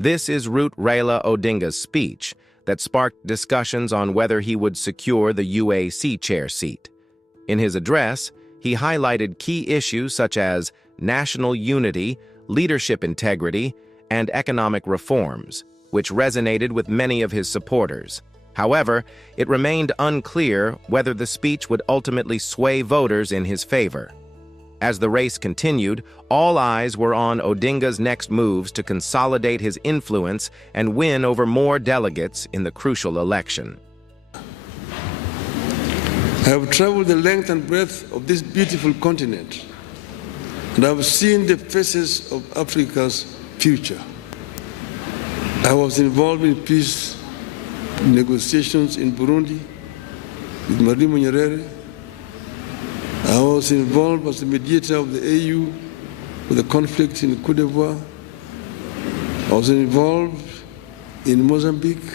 This is Root Raila Odinga's speech that sparked discussions on whether he would secure the UAC chair seat. In his address, he highlighted key issues such as national unity, leadership integrity, and economic reforms, which resonated with many of his supporters. However, it remained unclear whether the speech would ultimately sway voters in his favor. As the race continued, all eyes were on Odinga's next moves to consolidate his influence and win over more delegates in the crucial election. I have traveled the length and breadth of this beautiful continent, and I have seen the faces of Africa's future. I was involved in peace negotiations in Burundi with Marimu Nyerere. I was involved as the mediator of the AU with the conflict in Côte d'Ivoire. I was involved in Mozambique.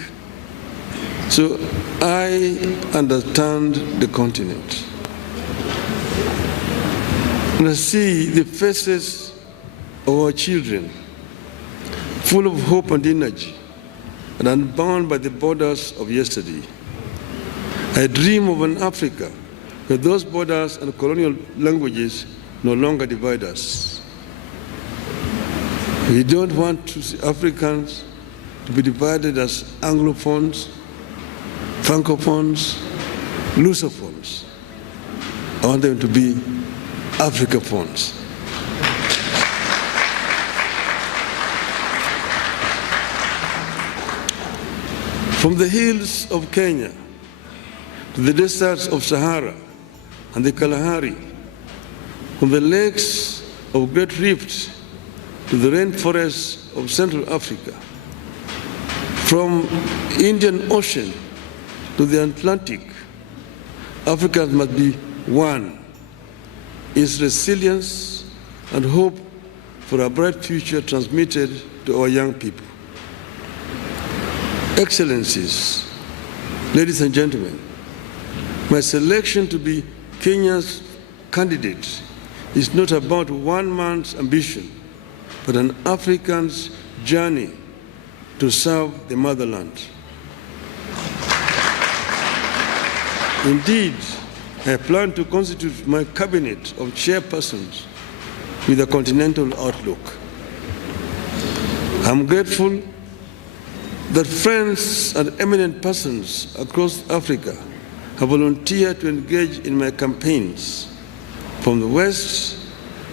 So I understand the continent. And I see the faces of our children, full of hope and energy, and unbound by the borders of yesterday. I dream of an Africa where those borders and colonial languages no longer divide us. We don't want to see Africans to be divided as Anglophones, Francophones, Lusophones. I want them to be Africophones. From the hills of Kenya to the deserts of Sahara and the Kalahari, from the lakes of Great Rift to the rainforests of Central Africa, from Indian Ocean to the Atlantic, Africa must be one. Its resilience and hope for a bright future transmitted to our young people. Excellencies, ladies and gentlemen, my selection to be Kenya's candidate is not about one man's ambition, but an African's journey to serve the motherland. Indeed, I plan to constitute my cabinet of chairpersons with a continental outlook. I'm grateful that friends and eminent persons across Africa have volunteered to engage in my campaigns from the West,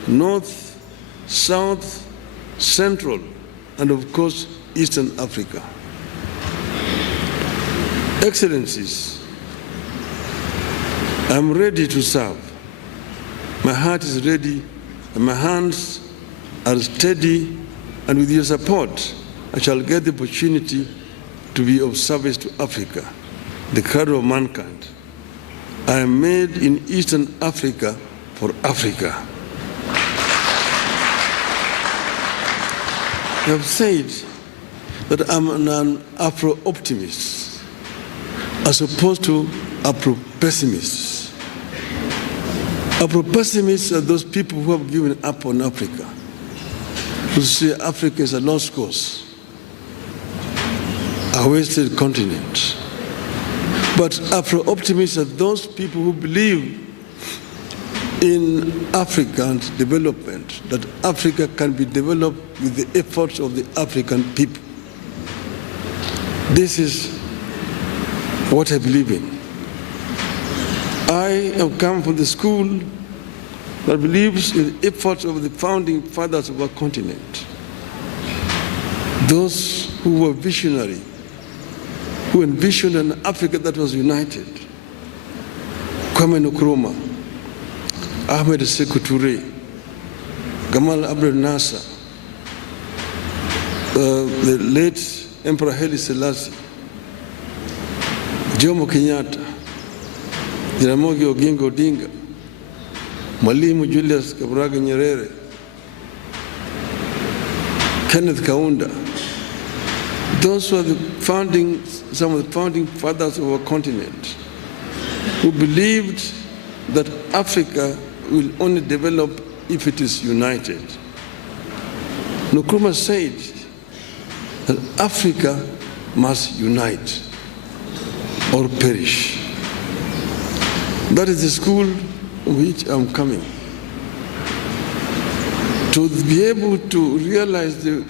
North, South, Central, and of course, Eastern Africa. Excellencies, I'm ready to serve. My heart is ready and my hands are steady, and with your support, I shall get the opportunity to be of service to Africa, the cradle of mankind. I am made in Eastern Africa for Africa. I have said that I'm an Afro-optimist as opposed to Afro-pessimists. Afro-pessimists are those people who have given up on Africa, who say Africa is a lost cause, a wasted continent. But Afro-optimists are those people who believe in African development, that Africa can be developed with the efforts of the African people. This is what I believe in. I have come from the school that believes in the efforts of the founding fathers of our continent, those who were visionary, who envisioned an Africa that was united. Kwame Nkrumah, Ahmed Sekou Touré, Gamal Abdel Nasser, the late Emperor Haile Selassie, Jomo Kenyatta, Jaramogi Oginga Odinga, Mwalimu Julius Kambarage Nyerere, Kenneth Kaunda. Those were some of the founding fathers of our continent who believed that Africa will only develop if it is united. Nkrumah said that Africa must unite or perish. That is the school in which I'm coming. To be able to realize the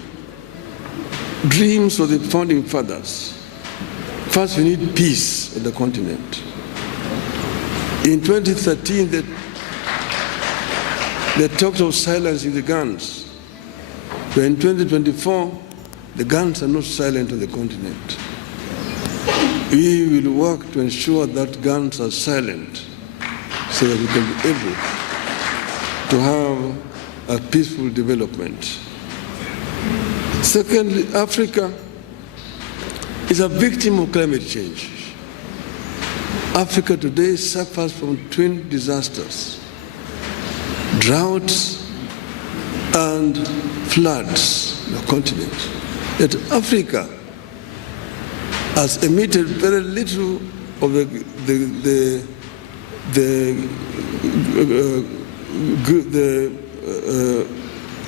dreams of the founding fathers, first we need peace in the continent. In 2013, they talked of silencing the guns. But in 2024, the guns are not silent on the continent. We will work to ensure that guns are silent so that we can be able to have a peaceful development. Secondly, Africa is a victim of climate change. Africa today suffers from twin disasters: droughts and floods on the continent. Yet Africa has emitted very little of the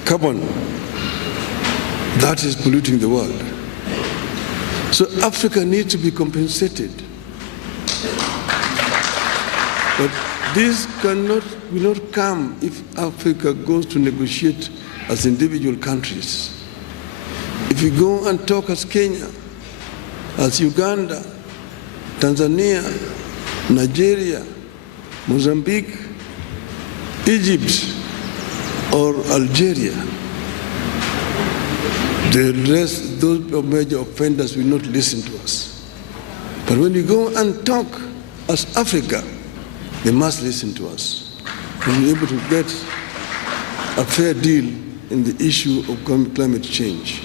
carbon that is polluting the world. So Africa needs to be compensated. But this will not come if Africa goes to negotiate as individual countries. If you go and talk as Kenya, as Uganda, Tanzania, Nigeria, Mozambique, Egypt, or Algeria, the rest, those major offenders will not listen to us. But when we go and talk as Africa, they must listen to us. We'll be able to get a fair deal in the issue of climate change.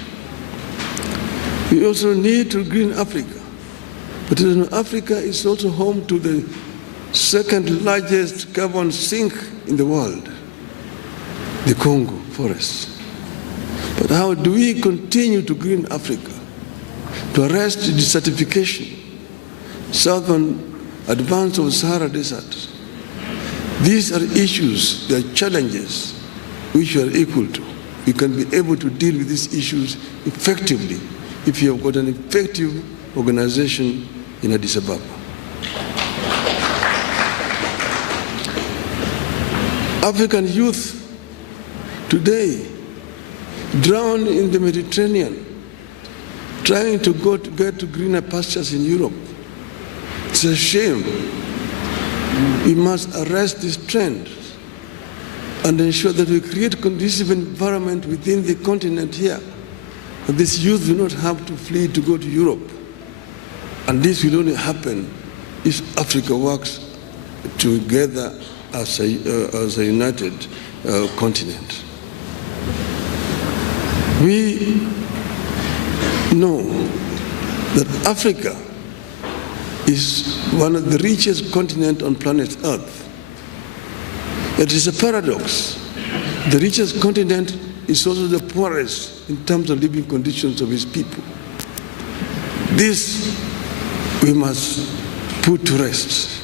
We also need to green Africa. But Africa is also home to the second largest carbon sink in the world, the Congo forest. But how do we continue to green Africa, to arrest desertification, southern advance of the Sahara Desert? These are issues, they are challenges which we are equal to. We can be able to deal with these issues effectively if you have got an effective organization in Addis Ababa. African youth today drown in the Mediterranean, trying to get to greener pastures in Europe. It's a shame. We must arrest this trend and ensure that we create conducive environment within the continent here. And this youth do not have to flee to go to Europe. And this will only happen if Africa works together as a united continent. We know that Africa is one of the richest continents on planet Earth. It is a paradox. The richest continent is also the poorest in terms of living conditions of its people. This we must put to rest.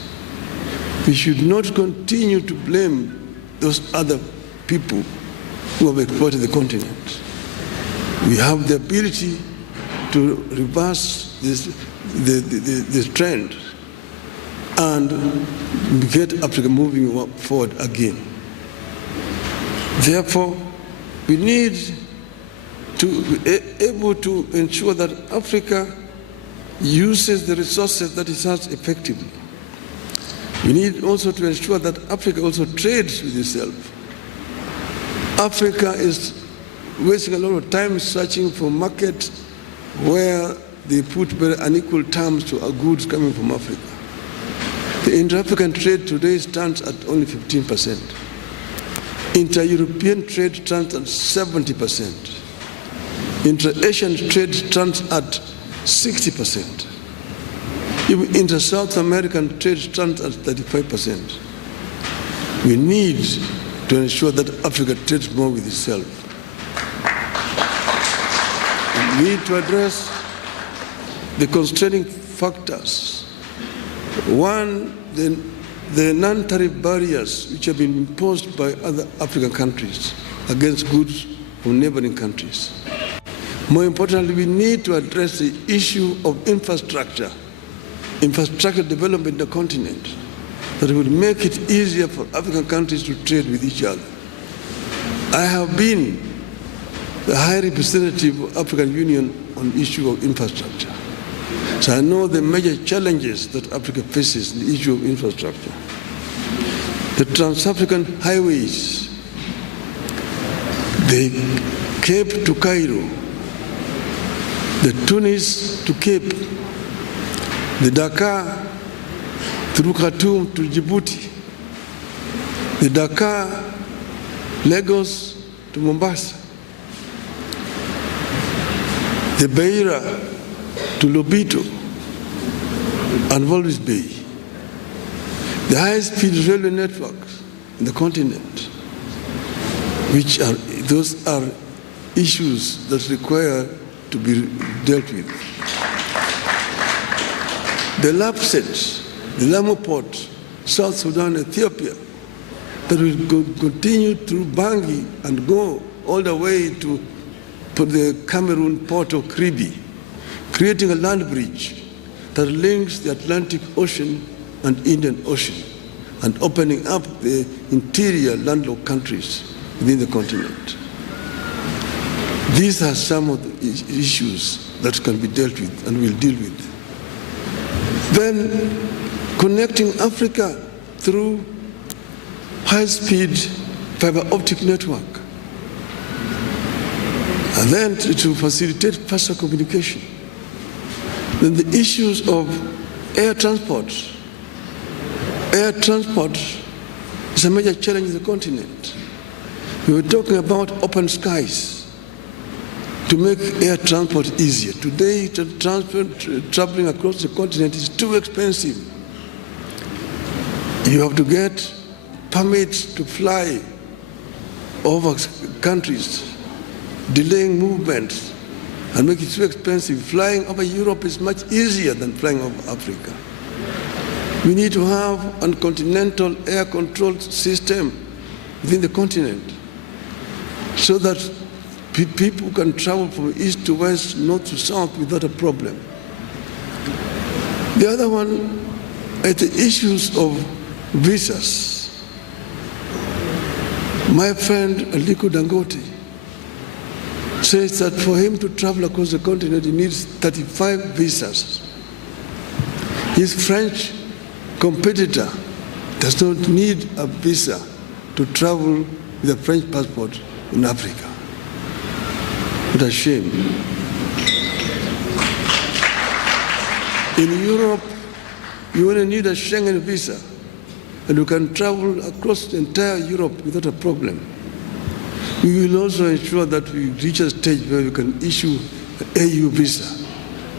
We should not continue to blame those other people who have exploited the continent. We have the ability to reverse this trend and get Africa moving forward again. Therefore, we need to be able to ensure that Africa uses the resources that it has effectively. We need also to ensure that Africa also trades with itself. Africa is wasting a lot of time searching for markets where they put very unequal terms to our goods coming from Africa. The inter-African trade today stands at only 15%. Inter-European trade stands at 70%. Inter-Asian trade stands at 60%. Even inter-South American trade stands at 35%. We need to ensure that Africa trades more with itself. We need to address the constraining factors. One, the non-tariff barriers which have been imposed by other African countries against goods from neighboring countries. More importantly, we need to address the issue of infrastructure development in the continent that will make it easier for African countries to trade with each other. I have been the High Representative of African Union on the issue of infrastructure. So I know the major challenges that Africa faces in the issue of infrastructure. The Trans-African highways, the Cape to Cairo, the Tunis to Cape, the Dakar through Khartoum to Djibouti, the Dakar, Lagos to Mombasa, the Beira to Lobito and Walvis Bay, the high-speed railway networks in the continent, those are issues that require to be dealt with. The LAPSET, the Lamu Port, South Sudan, Ethiopia, that will continue through Bangui and go all the way to the Cameroon port of Kribi, creating a land bridge that links the Atlantic Ocean and Indian Ocean and opening up the interior landlocked countries within the continent. These are some of the issues that can be dealt with and will deal with. Then connecting Africa through high-speed fiber optic network. And then to facilitate faster communication. Then the issues of air transport. Air transport is a major challenge in the continent. We were talking about open skies to make air transport easier. Today, traveling across the continent is too expensive. You have to get permits to fly over countries, delaying movements, and make it too expensive. Flying over Europe is much easier than flying over Africa. We need to have a continental air control system within the continent so that people can travel from east to west, north to south without a problem. The other one is the issues of visas. My friend Aliko Dangote says that for him to travel across the continent, he needs 35 visas. His French competitor does not need a visa to travel with a French passport in Africa. What a shame. In Europe, you only need a Schengen visa, and you can travel across the entire Europe without a problem. We will also ensure that we reach a stage where we can issue an AU visa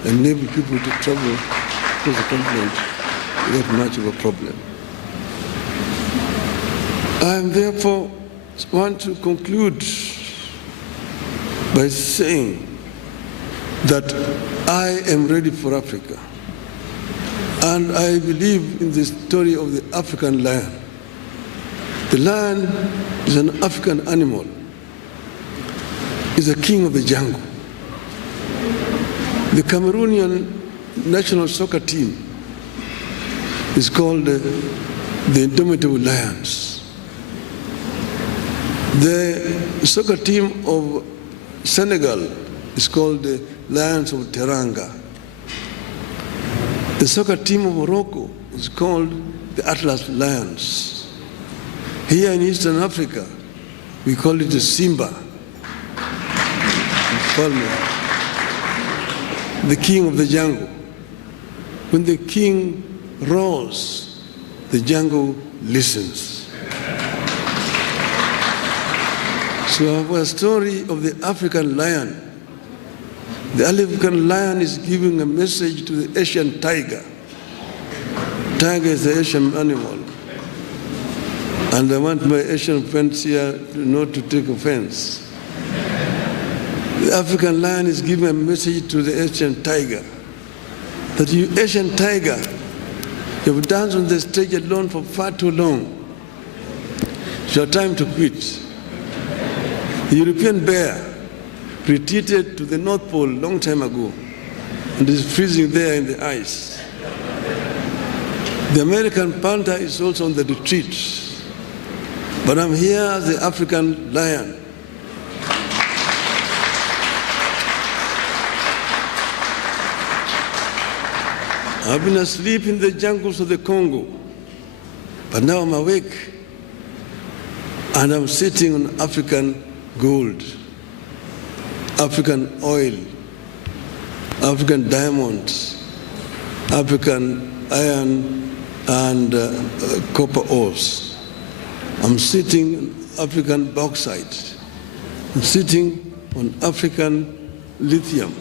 and enable people to travel across the continent without much of a problem. I therefore want to conclude by saying that I am ready for Africa. And I believe in the story of the African lion. The lion is an African animal. It's the king of the jungle. The Cameroonian national soccer team is called the Indomitable Lions. The soccer team of Senegal is called the Lions of Teranga. The soccer team of Morocco is called the Atlas Lions. Here in Eastern Africa, we call it the Simba. The king of the jungle. When the king roars, the jungle listens. So our story of the African lion. The African lion is giving a message to the Asian tiger. Tiger is the Asian animal. And I want my Asian friends here not to take offense. The African lion is giving a message to the Asian tiger. That you Asian tiger, you have danced on the stage alone for far too long. It's your time to quit. The European bear, retreated to the North Pole a long time ago and is freezing there in the ice. The American panther is also on the retreat, but I'm here as the African lion. I've been asleep in the jungles of the Congo, but now I'm awake and I'm sitting on African gold, African oil, African diamonds, African iron and copper ores. I'm sitting on African bauxite. I'm sitting on African lithium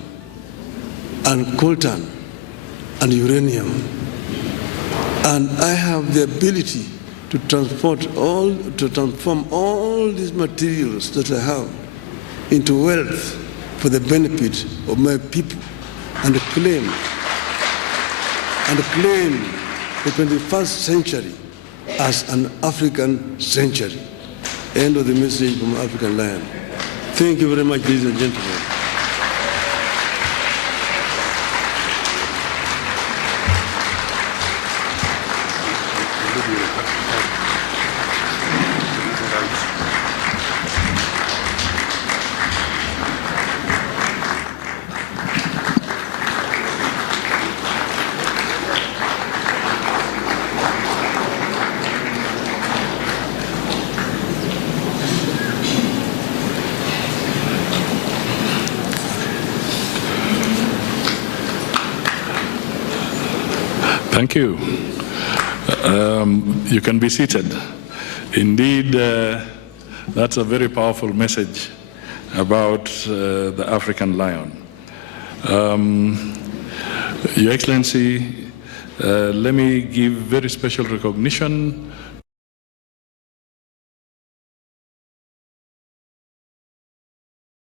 and coltan and uranium. And I have the ability to transform all these materials that I have into wealth for the benefit of my people and claim the 21st century as an African century. End of the message from African Lion. Thank you very much, ladies and gentlemen. Thank you. You can be seated. Indeed, that's a very powerful message about the African lion. Your Excellency, let me give very special recognition